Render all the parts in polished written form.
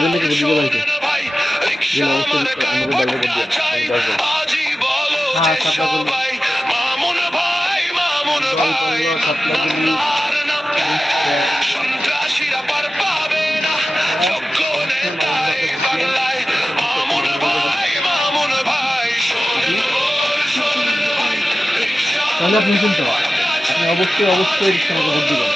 যাইবেন নাকি বুদ্ধি বাড়িতে দিন অবশ্যই আমাকে দলের ভোট দিয়ে 10 জন। হ্যাঁ সাপলাগুলি দলপাল্লা সাপলাগুলি তাহলে আপনি চিন্তা আপনি অবশ্যই রিক্সা আমাকে ভোট দিবেন।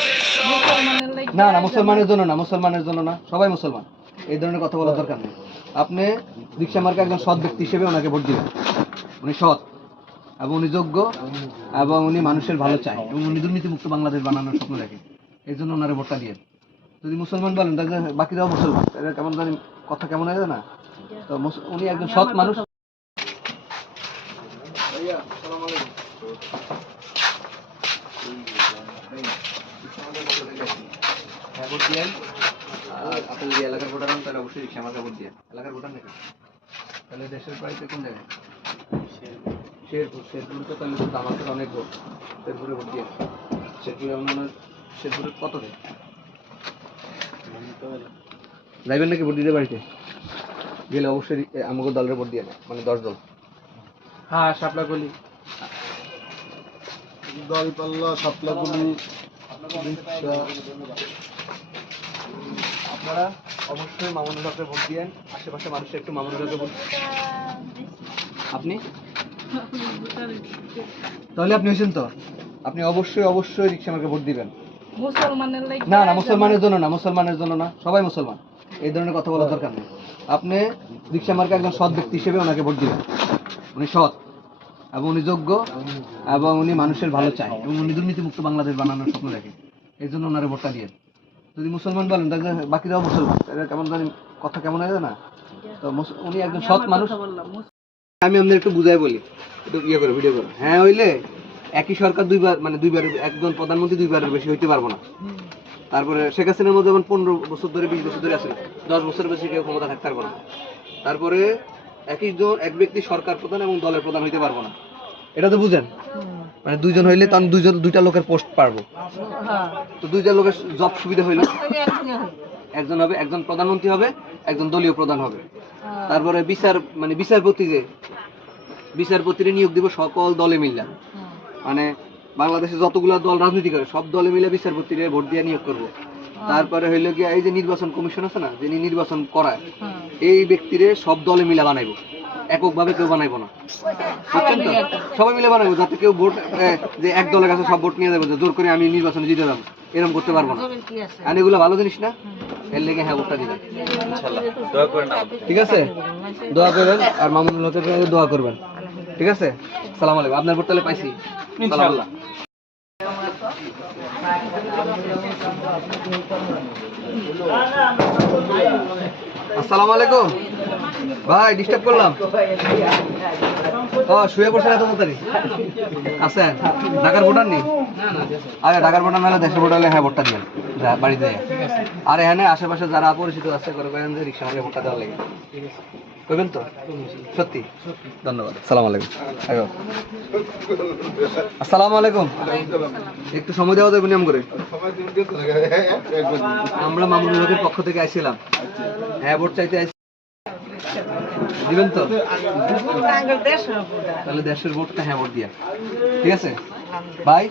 না না মুসলমানের জন্য না, মুসলমানের জন্য না, সবাই মুসলমান, এই ধরনের কথা বলার দরকার নেই। আপনি রিক্সা মার্কা একজন সৎ ব্যক্তি হিসেবে ওনাকে ভোট দিবেন। উনি সৎ এবং উনি যোগ্য এবং উনি মানুষের ভালো চায় এবং উনি দুর্নীতিমুক্ত বাংলাদেশ বানানোর স্বপ্ন দেখে, এই জন্য ওনারে ভোটটা দিয়ে। যদি মুসলমান বলেন তাহলে বাকিরাও মুসলমান, এটা কেমন জানি কথা কেমন হয়ে যায় না? তো উনি একজন সৎ মানুষ। হ্যাঁ ভোট দিয়ে আর আপনি যদি এলাকার ভোটার হন তাহলে অবশ্যই রিক্সা আমাকে ভোট দিয়ে। এলাকার ভোটার নাকি? তাহলে দেশের বাড়িতে কোন জায়গায়? শেরপুর তো তাহলে তো আমাদের অনেক ভোট, শেরপুরে ভোট দিয়ে। শেরপুরে আপনার শেরপুরে কত দেয়? যাইবেন নাকি ভোট দিতে বাড়িতে? গেলে অবশ্যই আমাকে দলের ভোট দিয়ে, মানে 10 দল। হ্যাঁ সাপলাগুলি দলপাল্লা সাপলাগুলি আপনারা অবশ্যই মামুনুল হককে ভোট দিয়েন। আশেপাশে মানুষের একটু মামুনুল হককে ভোট। আপনি তাহলে আপনি হয়েছেন তো, আপনি অবশ্যই রিক্সা আমাকে ভোট দিবেন। না না মুসলমানের জন্য না, মুসলমানের জন্য না, সবাই মুসলমান, এই ধরনের কথা বলার দরকার নেই। আপনি রিক্সা মার্কা একজন সৎ ব্যক্তি হিসেবে ওনাকে ভোট দিবেন। উনি সৎ এবং উনি যোগ্য এবং উনি মানুষের ভালো চায় এবং উনি দুর্নীতিমুক্ত বাংলাদেশ বানানোর স্বপ্ন দেখে, এই জন্য ওনারে ভোটটা দিয়ে। যদি মুসলমান বলেন তাহলে বাকিরাও মুসলমান, এটা কেমন জানি কথা কেমন হয়ে যায় না? তো উনি একজন সৎ মানুষ। আমি আপনাদের একটু বুঝাই বলি, একটু ইয়ে করে ভিডিও করে। হ্যাঁ হইলে একই সরকার দুইবার, মানে দুইবার একজন প্রধানমন্ত্রী দুইবারের বেশি হইতে পারবো না। তারপরে শেখ হাসিনার মধ্যে যেমন 15 বছর ধরে 20 বছর ধরে আছে, 10 বছর বেশি কেউ ক্ষমতা থাকতে পারবো না। তারপরে এক ব্যক্তি সরকার প্রধান এবং দলের প্রধান হইতে পারবো না, এটা তো বুঝেন? মানে দুইজন হইলে তখন দুইটা লোকের পোস্ট পারবো, তো দুইটা লোকের জব সুবিধা হইলো। একজন হবে, একজন প্রধানমন্ত্রী হবে, একজন দলীয় প্রধান হবে। তারপরে বিচারপতিরে নিয়োগ দিব সকল দলে মিললা, মানে বাংলাদেশে যতগুলা দল রাজনীতি করে সব দলে মিলে বিচারপতিরে ভোট দিয়ে নিয়োগ করব। তারপরে হইলো গিয়া এই যে নির্বাচন কমিশন আছে না, যিনি নির্বাচন করায়, এই ব্যক্তিরে সব দলে মিলা বানাইবো, এককভাবে কেউ বানাইবো না, বুঝছেন তো? সবাই মিলে বানাইবো, যাতে কেউ ভোট যে এক দলের কাছে সব ভোট নিয়ে যাবে, জোর করে আমি নির্বাচনে জিতে যাবো, এরকম করতে পারবো না। আর এগুলো ভালো জিনিস না, এর লেগে হ্যাঁ ভোটটা দিবেন ইনশাআল্লাহ। দোয়া করেন, ঠিক আছে? দোয়া করবেন আর মামুনুল হকের জন্য দোয়া করবেন, ঠিক আছে? আসসালামু আলাইকুম। আপনার ভোট তাহলে পাইছি ইনশাআল্লাহ। আসসালামু আলাইকুম ভাই, ডিস্টার্ব করলাম? ও শুয়ে বসে এত তাড়াতাড়ি আছেন? ঢাকার ভোটার নেই? আরে ঢাকার ভোটার নাহলে দেশের ভোটার হলে হ্যাঁ ভোটটা দিবেন বাড়িতে। আর এখানে আশেপাশে যারা পরিচিত আছে করে করেন যে রিক্সা আমাকে ভোটটা দেওয়ার লাগে, করবেন তো? সত্যি ধন্যবাদ। আসসালামু আলাইকুম। আসসালামু আলাইকুম। একটু সময় দেওয়া যাবে নিয়ম করে? আমরা মামুনুল হকের পক্ষ থেকে আইছিলাম, হ্যাঁ ভোট চাইতে আইছি, দিবেন তো? তাহলে দেশের ভোটটা হ্যাঁ ভোট দিয়া, ঠিক আছে ভাই?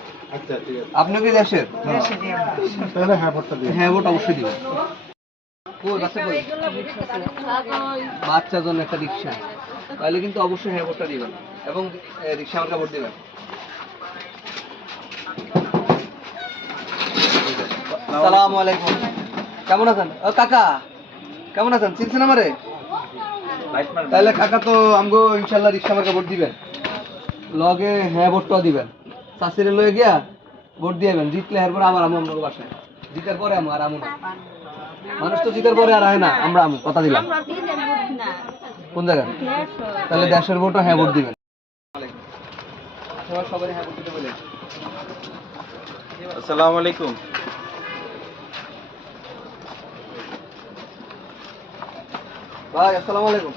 আপনি কি দেশের? হ্যাঁ ভোট অবশ্যই দিবেন। বাচ্চার জন্য একটা রিক্সা, তাহলে কিন্তু অবশ্যই হ্যাঁ ভোটটা দিবেন এবং রিক্সা আমাকে ভোট দিবেন। আসসালামু আলাইকুম। কেমন আছেন? ও কাকা কেমন আছেন? চিনছেন আমারে? তাহলে কাকা তো আমগো ইনশাআল্লাহ রিক্সা আমাকে ভোট দিবেন, লগে হ্যাঁ ভোটটাও দিবেন। চাষিরে লয়ে গিয়া ভোট দিবেন, জিতলে এরপর আবার আমু আপনার বাসায়, জিতার পরে আমু আর আমু না। মানুষ তো জিতার পরে আর আহে না, আমরা আমু, কথা দিলাম। কোন জায়গায়? তাহলে দেশের ভোটও হ্যাঁ ভোট দিবেন। সবাই হ্যাঁ ভোট দিতে বলে। আসসালামু আলাইকুম। ভাই আসসালামু আলাইকুম।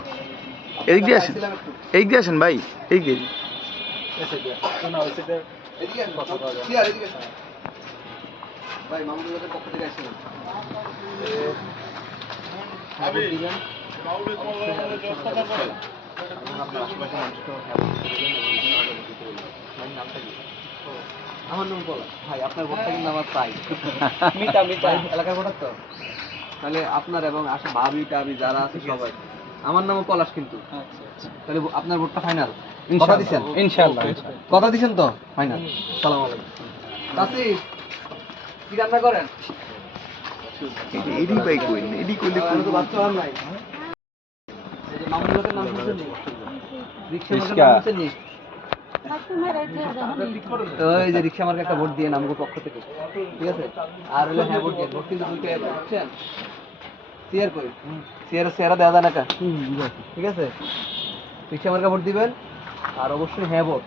এদিক দিয়ে আসেন, এদিক দিয়ে আসেন ভাই, এদিক দিয়ে। ভাই মামুনুল হকের পক্ষ থেকে আসছিলাম। হ্যাঁ ভোট দিবেন। এবং আপনার আশেপাশের মানুষকেও হ্যাঁ ভোট দিতে বলবেন এবং ইনশাআল্লাহ ভোট দিতে বলবেন। ভাই নামটা কি? আমার নাম বলা ভাই, আপনার ভোটটা কিন্তু আমার চাই। মিতা মিতা এলাকার ভোটার তো, তাহলে আপনার এবং আশা ভাবি টাবি যারা আছে সবাই, আমার নামও পলাশ কিন্তু। তাহলে আপনার ভোটটা ফাইনাল কথা দিচ্ছেন? ইনশাআল্লাহ। কথা দিচ্ছেন তো ফাইনাল? সালাম আলাইকুম। চাচি কি রান্না করেন? এডি ভাই কইন, এডি কইলে আমি তো বাচ্চা আর নাই। এই যে মামুন লোকের নাম শুনছেন নি? রিক্সা মার্কার নাম শুনছেন নি? ওই যে রিক্সা মার্কা একটা ভোট দিয়ে আমাকে পক্ষ থেকে, ঠিক আছে? আর হলো হ্যাঁ ভোট দিয়ে, ভোট কিন্তু দুইটা এবার, বুঝছেন? শেয়ার করি, শেয়ারা দেওয়া যায় না কা? ঠিক আছে, রিক্সা মার্কা ভোট দিবেন আর অবশ্যই হ্যাঁ ভোট,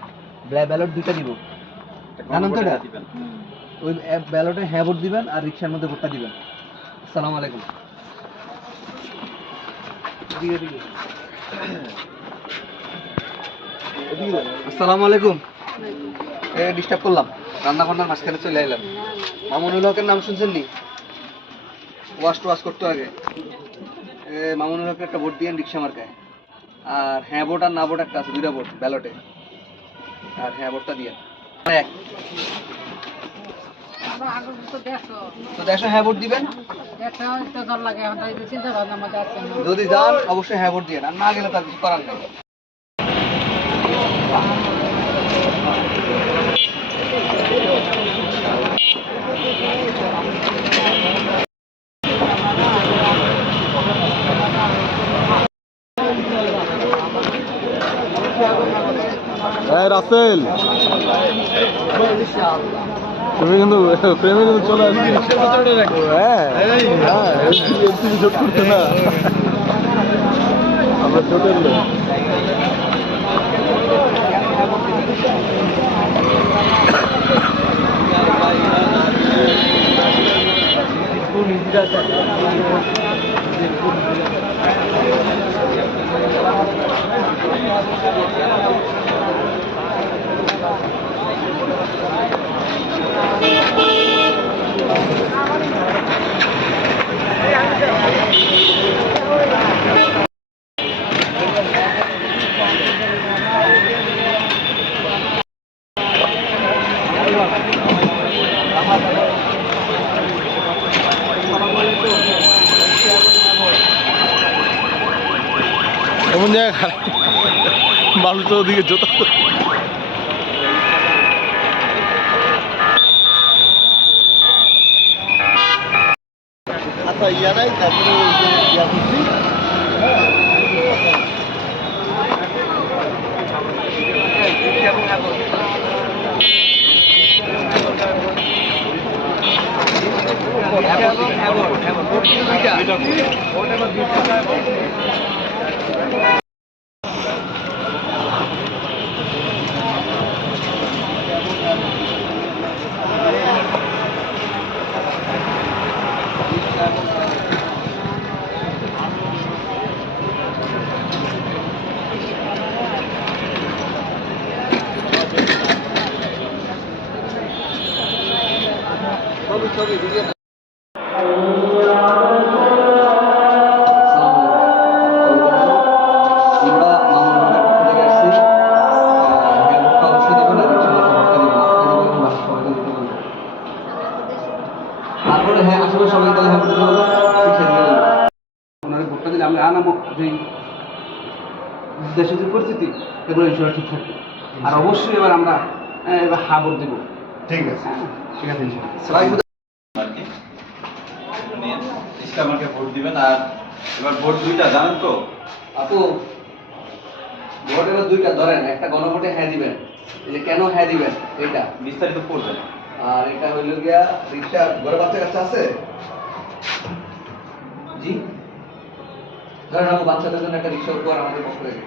ব্যালট দুইটা দিব, জানেন তো এটা? ওই ব্যালটে হ্যাঁ ভোট দিবেন আর রিক্সার মধ্যে ভোটটা দিবেন। আসসালামু আলাইকুম। আসসালামু আলাইকুম। ডিস্টার্ব করলাম, রান্না বান্নার মাঝখানে চলে এলাম। মামুনুল হকের নাম শুনছেন নি? ওয়াশ করতে আগে মামুনুল হকের একটা ভোট দিয়েন রিক্সা মার্কায়। আর হ্যাঁ ভোট আর না ভোট একটা আছে, দুইটা ভোট ব্যালটে, আর হ্যাঁ ভোটটা দিয়ে এক তো 100 হ্যাঁ ভোট দিবেন। যদি যান অবশ্যই হ্যাঁ ভোট দিয়ে, আর না গেলে তার কিছু করার নেই। রাসেল, তুমি কিন্তু প্রেমে কিন্তু চলে আসছি। হ্যাঁ হ্যাঁ, এমসিবি জোট করছে না, আমরা জোটের লোক। এমন জায়গায় খারাপ মানুষ তো ওদিকে জোতা আচ্ছা ইয়ারাই তারপরে ইয়া করছি। ছবি ভিডিও তারপরে হ্যাঁ আসলে সবাই তাহলে হ্যাঁ ভোটটা ভোটটা দিলে আমরা আনামো যে দেশের যে পরিস্থিতি এগুলো ইনশাল্লাহ ঠিক থাকবে। আর অবশ্যই এবার আমরা এবার হ্যাঁ ভোট দেবো। ঠিক আছে, ঠিক আছে ইনশাল্লাহ। আমাকে ভোট দিবেন। আর এবার ভোট দুইটা জানেন তো আপু, ভোট এবার দুইটা ধরেন, একটা গণভোটে হ্যাঁ দিবেন, এই যে কেন হ্যাঁ দিবেন এইটা বিস্তারিত পড়বেন। আর এটা হইল গিয়া রিক্সা ঘরে বাচ্চা কাচ্চা আছে জি, ধরেন আমার বাচ্চাদের জন্য একটা রিক্সা উপহার আমাদের পক্ষ থেকে।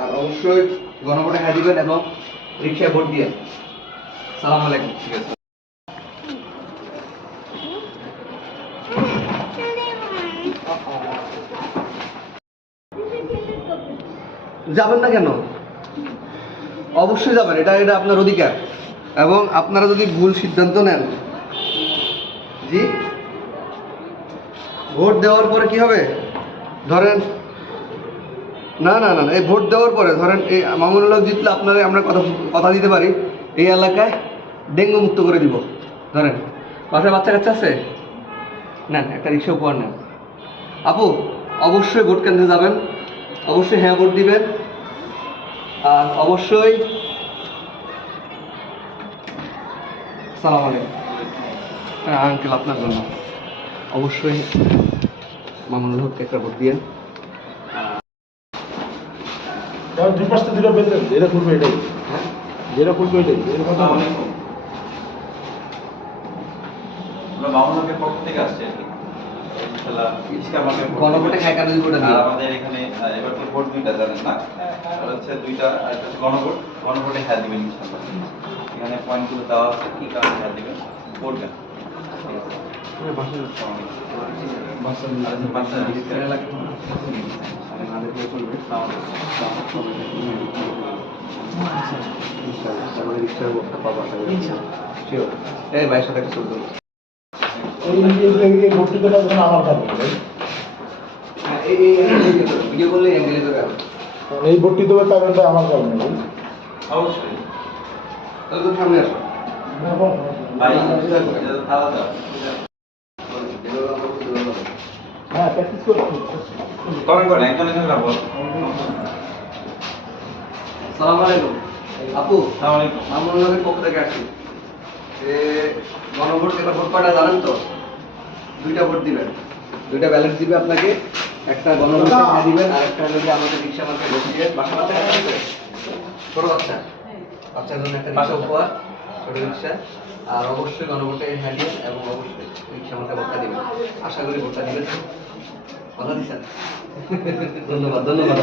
আর অবশ্যই গণভোটে হ্যাঁ দিবেন এবং রিক্সায় ভোট দিয়ে। সালাম আলাইকুম। ঠিক আছে, যাবেন না কেন? অবশ্যই যাবেন, এটা এটা আপনার অধিকার। এবং আপনারা যদি ভুল সিদ্ধান্ত নেন জি ভোট দেওয়ার পরে কি হবে ধরেন, না না না না, এই ভোট দেওয়ার পরে ধরেন এই মামুনুল হক জিতলে আপনারা আমরা কথা দিতে পারি এই এলাকায় ডেঙ্গু মুক্ত করে দিব। ধরেন বাসায় বাচ্চা কাচ্চা আছে, নেন একটা রিক্সা উপহার নেন। আপু অবশ্যই ভোট কেন্দ্রে যাবেন, অবশ্যই হ্যাঁ ভোট দিবেন, আর অবশ্যই সালাম আলাইকুম। হ্যাঁ আঙ্কেল আপনার জন্য অবশ্যই মামুনুল হককে একটা ভোট দিয়েন। দুই পাশে দুটো বেঁধে যেটা খুলবে এটাই, যেটা খুলবে এটাই। আসসালামু আলাইকুম। আমরা মামুনুলের পক্ষ থেকে আসছি আর কি। ইনশাআল্লাহ ইসকামাকে গণভোটে হ্যাঁ কেন দিব আর আমাদের এখানে এবার তো ভোট দুইটা জানেন না, আর হচ্ছে দুইটা, আর একটা হচ্ছে গণভোট। গণভোটে হ্যাঁ দিবেন ইনশাআল্লাহ। এখানে পয়েন্টগুলো দেওয়া আছে কি কারণে হ্যাঁ দিবেন বলবেন। এই 2200 টাকা চলবে। এই ভর্তিটা যখন আমার থাকবে ভিডিও করলে অ্যাঙ্গেলে করে এই ভর্তি দেবে পেমেন্টটা আমার কারণে অবশ্যই তাহলে তো সামনে আসো। ভাই এটা তো খাওয়া দাওয়া হ্যাঁ প্র্যাকটিস করতে করেন একজন একজন বল। সালাম আলাইকুম আপু, আসসালামু আলাইকুম। মামুনুল হকের পক্ষ থেকে আসছি। গণভোট এবার ভোট কয়টা জানেন তো? দুইটা ভোট দিবেন, দুইটা ব্যালট দিবে আপনাকে, একটা গণভোটে হ্যাঁ দিবেন আর একটা যদি আমাদের রিক্সা মার্কে বসিয়ে বাসা বাচ্চা আছে, ছোট বাচ্চা, বাচ্চার জন্য একটা রিক্সা উপহার, ছোট রিক্সা। আর অবশ্যই গণভোটে হ্যাঁ দিবেন এবং অবশ্যই রিক্সা মার্কে ভোটটা দিবেন। আশা করি ভোটটা দিবেন, কথা দিচ্ছেন। ধন্যবাদ ধন্যবাদ।